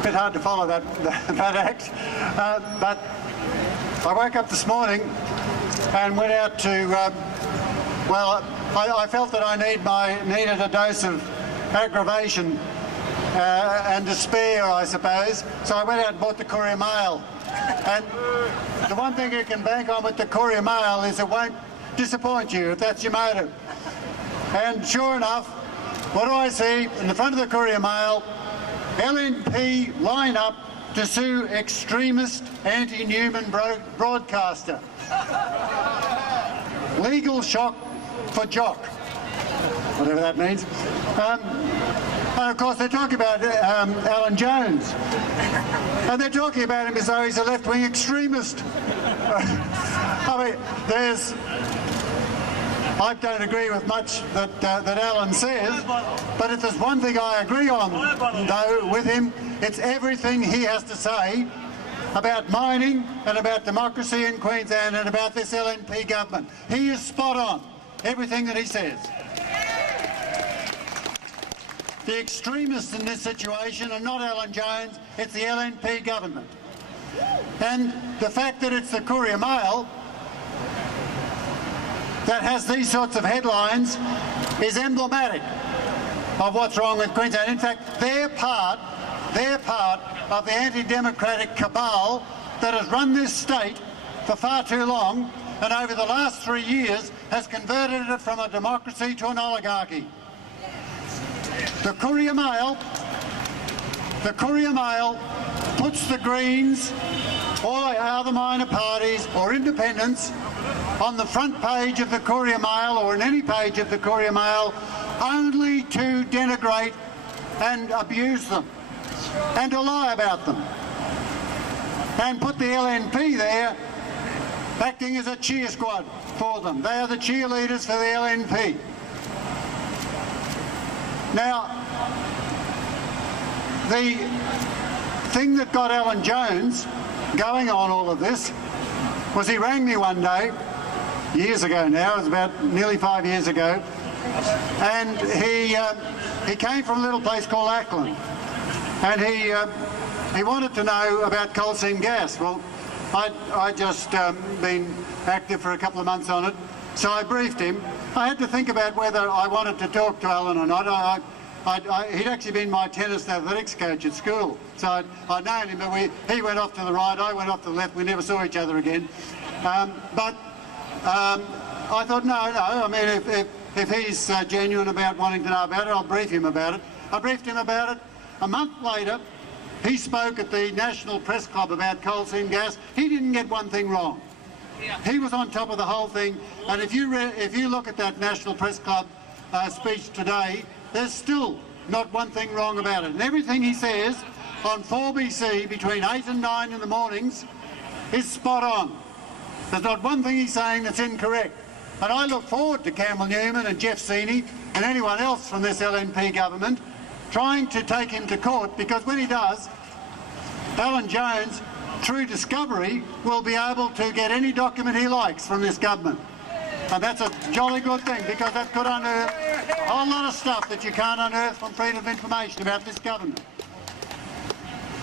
a bit hard to follow that act. But I woke up this morning and went out to, I felt that I needed a dose of aggravation and despair, I suppose. So I went out and bought the Courier-Mail. And the one thing you can bank on with the Courier-Mail is it won't disappoint you if that's your motive. And sure enough, what do I see in the front of the Courier-Mail? LNP line up to sue extremist anti-Newman broadcaster. Legal shock for Jock, whatever that means. And of course they're talking about Alan Jones. And they're talking about him as though he's a left-wing extremist. I mean, I don't agree with much that Alan says, but if there's one thing I agree on, though, with him, it's everything he has to say about mining and about democracy in Queensland and about this LNP government. He is spot on, everything that he says. The extremists in this situation are not Alan Jones, it's the LNP government. And the fact that it's the Courier-Mail that has these sorts of headlines is emblematic of what's wrong with Queensland. In fact, they're part of the anti-democratic cabal that has run this state for far too long and over the last 3 years has converted it from a democracy to an oligarchy. The Courier-Mail puts the Greens or other minor parties or independents on the front page of the Courier-Mail or in any page of the Courier-Mail only to denigrate and abuse them and to lie about them and put the LNP there acting as a cheer squad for them. They are the cheerleaders for the LNP. Now, the thing that got Alan Jones going on all of this was he rang me one day, years ago now, it was about nearly 5 years ago, and he came from a little place called Ackland, and he wanted to know about coal seam gas. Well, I'd just been active for a couple of months on it, so I briefed him. I had to think about whether I wanted to talk to Alan or not. He'd actually been my tennis and athletics coach at school, so I'd known him, but he went off to the right, I went off to the left, we never saw each other again. But I thought, no, I mean, if he's genuine about wanting to know about it, I'll brief him about it. I briefed him about it. A month later, he spoke at the National Press Club about coal seam gas. He didn't get one thing wrong. He was on top of the whole thing, and if you look at that National Press Club speech today, there's still not one thing wrong about it. And everything he says on 4BC between 8 and 9 in the mornings is spot on. There's not one thing he's saying that's incorrect. And I look forward to Campbell Newman and Jeff Seeney and anyone else from this LNP government trying to take him to court, because when he does, Alan Jones, through discovery, will be able to get any document he likes from this government. And that's a jolly good thing, because that could unearth a whole lot of stuff that you can't unearth from freedom of information about this government.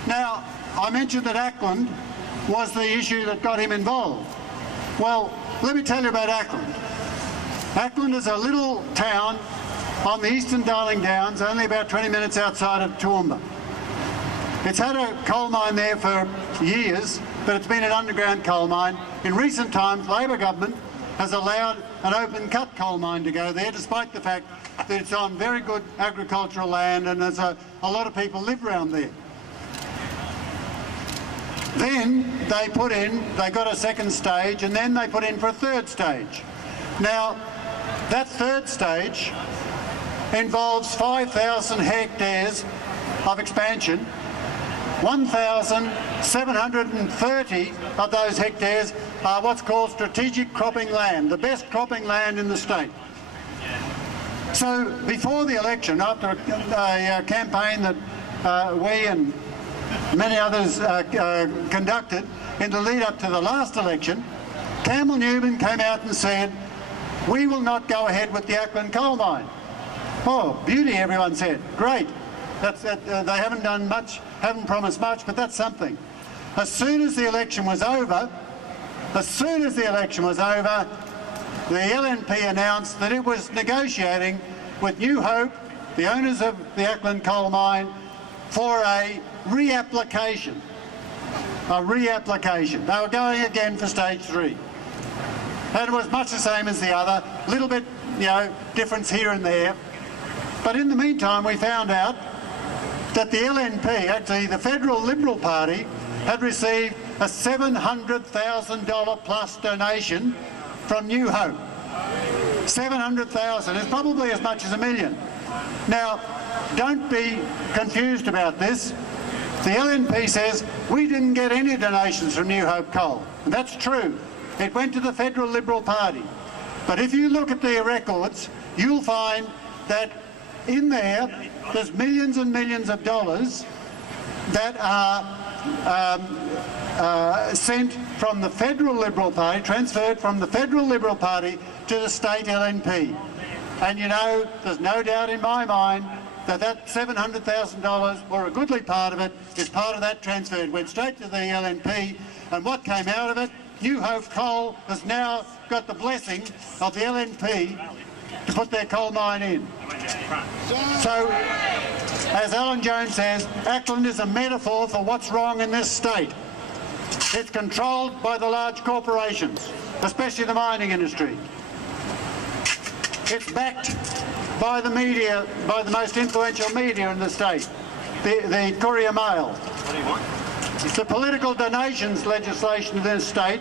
Now, I mentioned that Ackland was the issue that got him involved. Well, let me tell you about Ackland. Ackland is a little town on the eastern Darling Downs, only about 20 minutes outside of Toowoomba. It's had a coal mine there for years, but it's been an underground coal mine. In recent times, Labor government has allowed an open cut coal mine to go there, despite the fact that it's on very good agricultural land and there's a lot of people live around there. Then they got a second stage, and then they put in for a third stage. Now, that third stage involves 5,000 hectares of expansion. 1,730 of those hectares are what's called strategic cropping land, the best cropping land in the state. So before the election, after a campaign that we and many others conducted in the lead up to the last election, Campbell Newman came out and said, we will not go ahead with the Ackland coal mine. Oh, beauty, everyone said. Great. They haven't done much haven't promised much, but that's something. As soon as the election was over, the LNP announced that it was negotiating with New Hope, the owners of the Acland coal mine, for a reapplication. They were going again for stage 3. And it was much the same as the other, little bit, difference here and there. But in the meantime, we found out that the LNP, actually the Federal Liberal Party, had received a $700,000 plus donation from New Hope. 700,000 is probably as much as $1 million. Now, don't be confused about this. The LNP says we didn't get any donations from New Hope Coal. And that's true. It went to the Federal Liberal Party. But if you look at their records, you'll find that in there's millions and millions of dollars that are sent from the Federal Liberal Party, transferred from the Federal Liberal Party to the state LNP. And there's no doubt in my mind that that $700,000, or a goodly part of it, is part of that transfer. It went straight to the LNP, and what came out of it, New Hope Coal has now got the blessing of the LNP to put their coal mine in. So, as Alan Jones says, Acland is a metaphor for what's wrong in this state. It's controlled by the large corporations, especially the mining industry. It's backed by the media, by the most influential media in the state, the Courier-Mail. The political donations legislation in this state,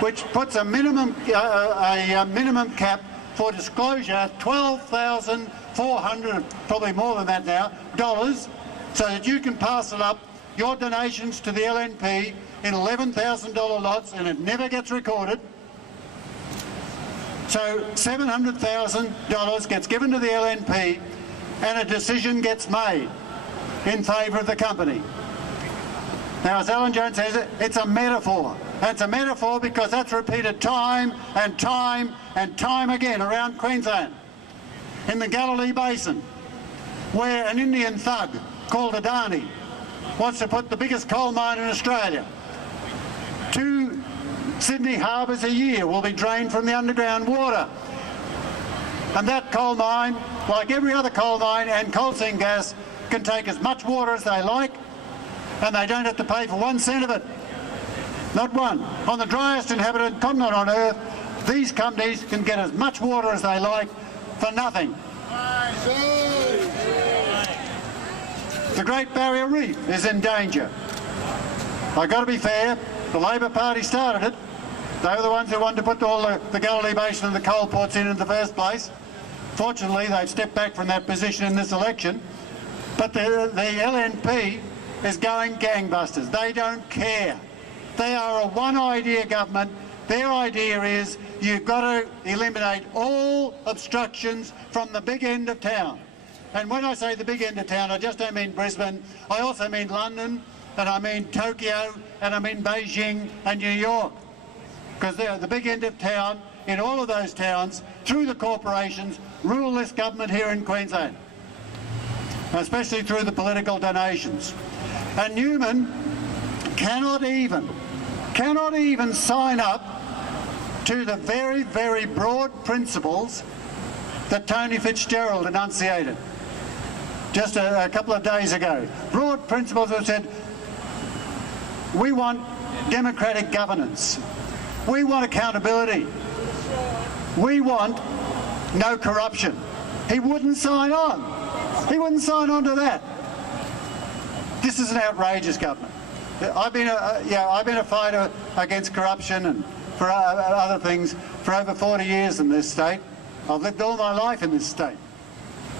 which puts a minimum cap for disclosure, $12,400, probably more than that now, dollars, so that you can parcel up your donations to the LNP in $11,000 lots, and it never gets recorded. So $700,000 gets given to the LNP, and a decision gets made in favour of the company. Now, as Alan Jones says, it's a metaphor. And it's a metaphor because that's repeated time and time and time again around Queensland, in the Galilee Basin, where an Indian thug called Adani wants to put the biggest coal mine in Australia. 2 Sydney harbours a year will be drained from the underground water. And that coal mine, like every other coal mine and coal seam gas, can take as much water as they like, and they don't have to pay for 1 cent of it. Not one. On the driest inhabited continent on Earth, these companies can get as much water as they like for nothing. The Great Barrier Reef is in danger. I've got to be fair, the Labor Party started it. They were the ones who wanted to put all the Galilee Basin and the coal ports in the first place. Fortunately, they've stepped back from that position in this election. But the LNP is going gangbusters. They don't care. They are a one-idea government. Their idea is you've got to eliminate all obstructions from the big end of town. And when I say the big end of town, I just don't mean Brisbane. I also mean London, and I mean Tokyo, and I mean Beijing and New York. Because they're the big end of town. In all of those towns, through the corporations, rule this government here in Queensland, especially through the political donations. And Newman cannot even sign up to the very, very broad principles that Tony Fitzgerald enunciated just a couple of days ago. Broad principles that said, we want democratic governance, we want accountability, we want no corruption. He wouldn't sign on. He wouldn't sign on to that. This is an outrageous government. I've been a fighter against corruption and for other things for over 40 years in this state. I've lived all my life in this state.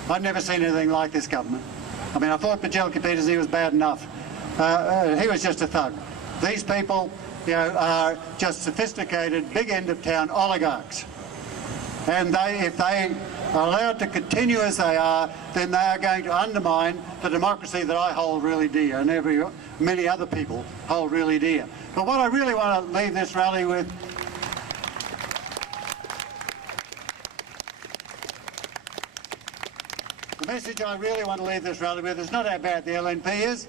I've never seen anything like this government. I mean, I thought Bjelke-Petersen, he was bad enough. He was just a thug. These people, are just sophisticated, big end of town oligarchs. And if they are allowed to continue as they are, then they are going to undermine the democracy that I hold really dear, and many other people hold really dear. But what I really want to leave this rally with the message I really want to leave this rally with is not how bad the LNP is.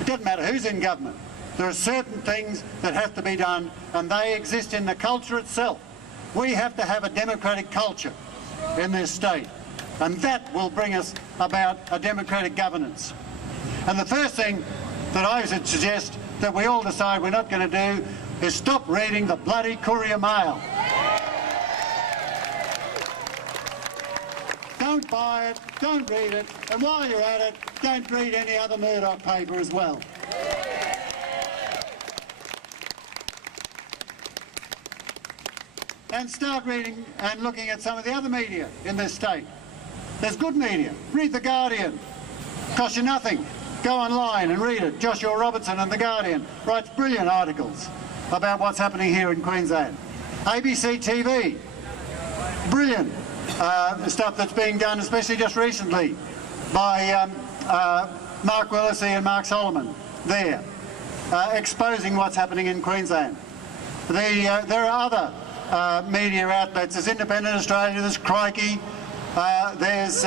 It doesn't matter who's in government. There are certain things that have to be done, and they exist in the culture itself. We have to have a democratic culture in this state, and that will bring us about a democratic governance. And the first thing that I would suggest that we all decide we're not going to do is stop reading the bloody Courier-Mail. Don't buy it, don't read it, and while you're at it, don't read any other Murdoch paper as well. And start reading and looking at some of the other media in this state. There's good media. Read The Guardian. Costs you nothing. Go online and read it. Joshua Robertson and The Guardian writes brilliant articles about what's happening here in Queensland. ABC TV, brilliant stuff that's being done, especially just recently, by Mark Willesee and Mark Solomon there, exposing what's happening in Queensland. There are other media outlets. There's Independent Australia, there's Crikey, there's,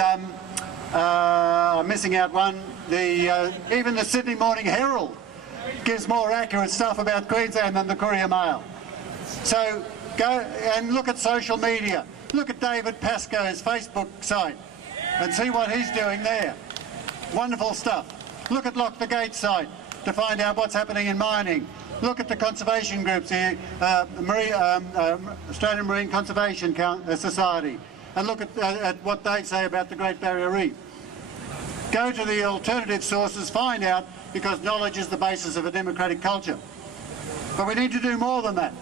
I'm missing out one, even the Sydney Morning Herald gives more accurate stuff about Queensland than the Courier-Mail. So go and look at social media. Look at David Pascoe's Facebook site and see what he's doing there. Wonderful stuff. Look at Lock the Gate site to find out what's happening in mining. Look at the conservation groups here, Australian Marine Conservation Society, and look at what they say about the Great Barrier Reef. Go to the alternative sources, find out, because knowledge is the basis of a democratic culture. But we need to do more than that.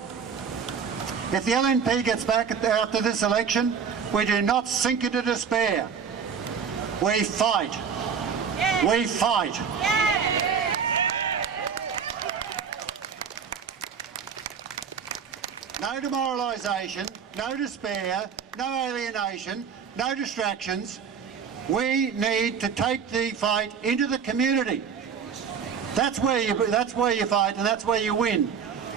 If the LNP gets back after this election, we do not sink into despair. We fight. Yeah. We fight. Yeah. No demoralisation, no despair, no alienation, no distractions. We need to take the fight into the community. That's where you fight, and that's where you win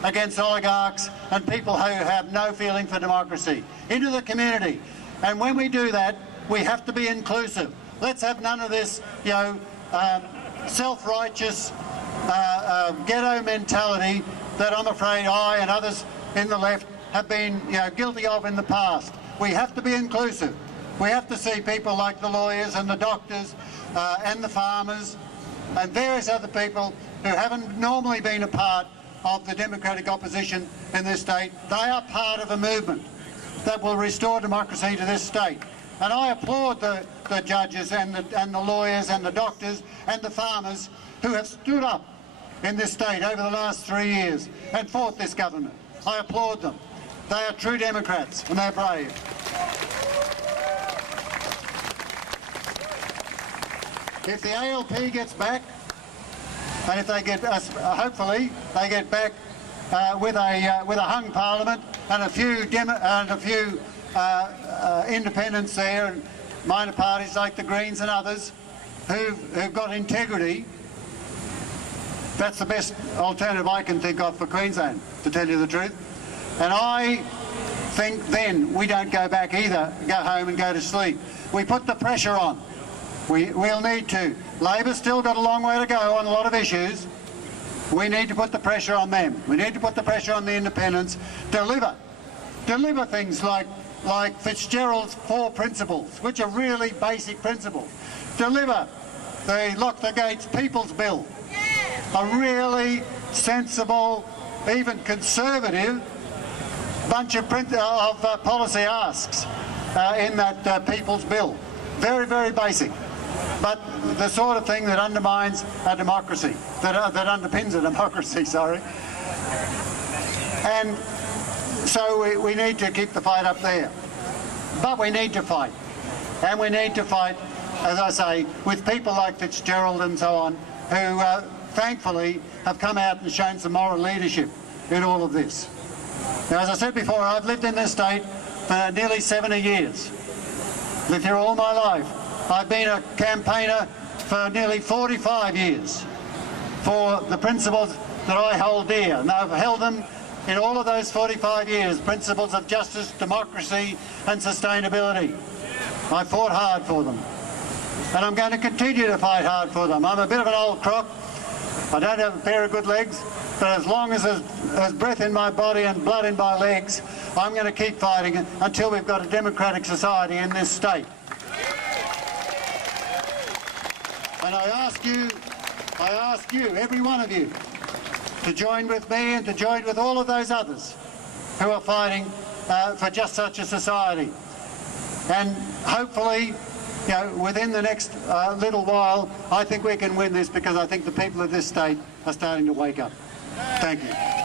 against oligarchs and people who have no feeling for democracy. Into the community. And when we do that, we have to be inclusive. Let's have none of this, self-righteous ghetto mentality that I'm afraid I and others in the left have been guilty of in the past. We have to be inclusive. We have to see people like the lawyers and the doctors and the farmers and various other people who haven't normally been a part of the democratic opposition in this state. They are part of a movement that will restore democracy to this state. And I applaud the judges and the lawyers and the doctors and the farmers who have stood up in this state over the last 3 years and fought this government. I applaud them. They are true Democrats and they're brave. If the ALP gets back, and if they get, hopefully, they get back with a hung parliament and a few independents there, and minor parties like the Greens and others who've got integrity, that's the best alternative I can think of for Queensland, to tell you the truth. And I think then we don't go back either, go home and go to sleep. We put the pressure on. We'll need to. Labor's still got a long way to go on a lot of issues. We need to put the pressure on them. We need to put the pressure on the independents. Deliver things like Fitzgerald's 4 principles, which are really basic principles. Deliver the Lock the Gates People's Bill, a really sensible, even conservative bunch of policy asks in that People's Bill. Very, very basic. But the sort of thing that undermines a democracy, that underpins a democracy, sorry. And so we need to keep the fight up there. But we need to fight. And we need to fight, as I say, with people like Fitzgerald and so on, who thankfully have come out and shown some moral leadership in all of this. Now, as I said before, I've lived in this state for nearly 70 years. Lived here all my life. I've been a campaigner for nearly 45 years for the principles that I hold dear, and I've held them in all of those 45 years, principles of justice, democracy and sustainability. I fought hard for them, and I'm going to continue to fight hard for them. I'm a bit of an old crock, I don't have a pair of good legs, but as long as there's breath in my body and blood in my legs, I'm going to keep fighting until we've got a democratic society in this state. And I ask you, every one of you, to join with me and to join with all of those others who are fighting for just such a society. And hopefully, you know, within the next little while, I think we can win this, because I think the people of this state are starting to wake up. Thank you.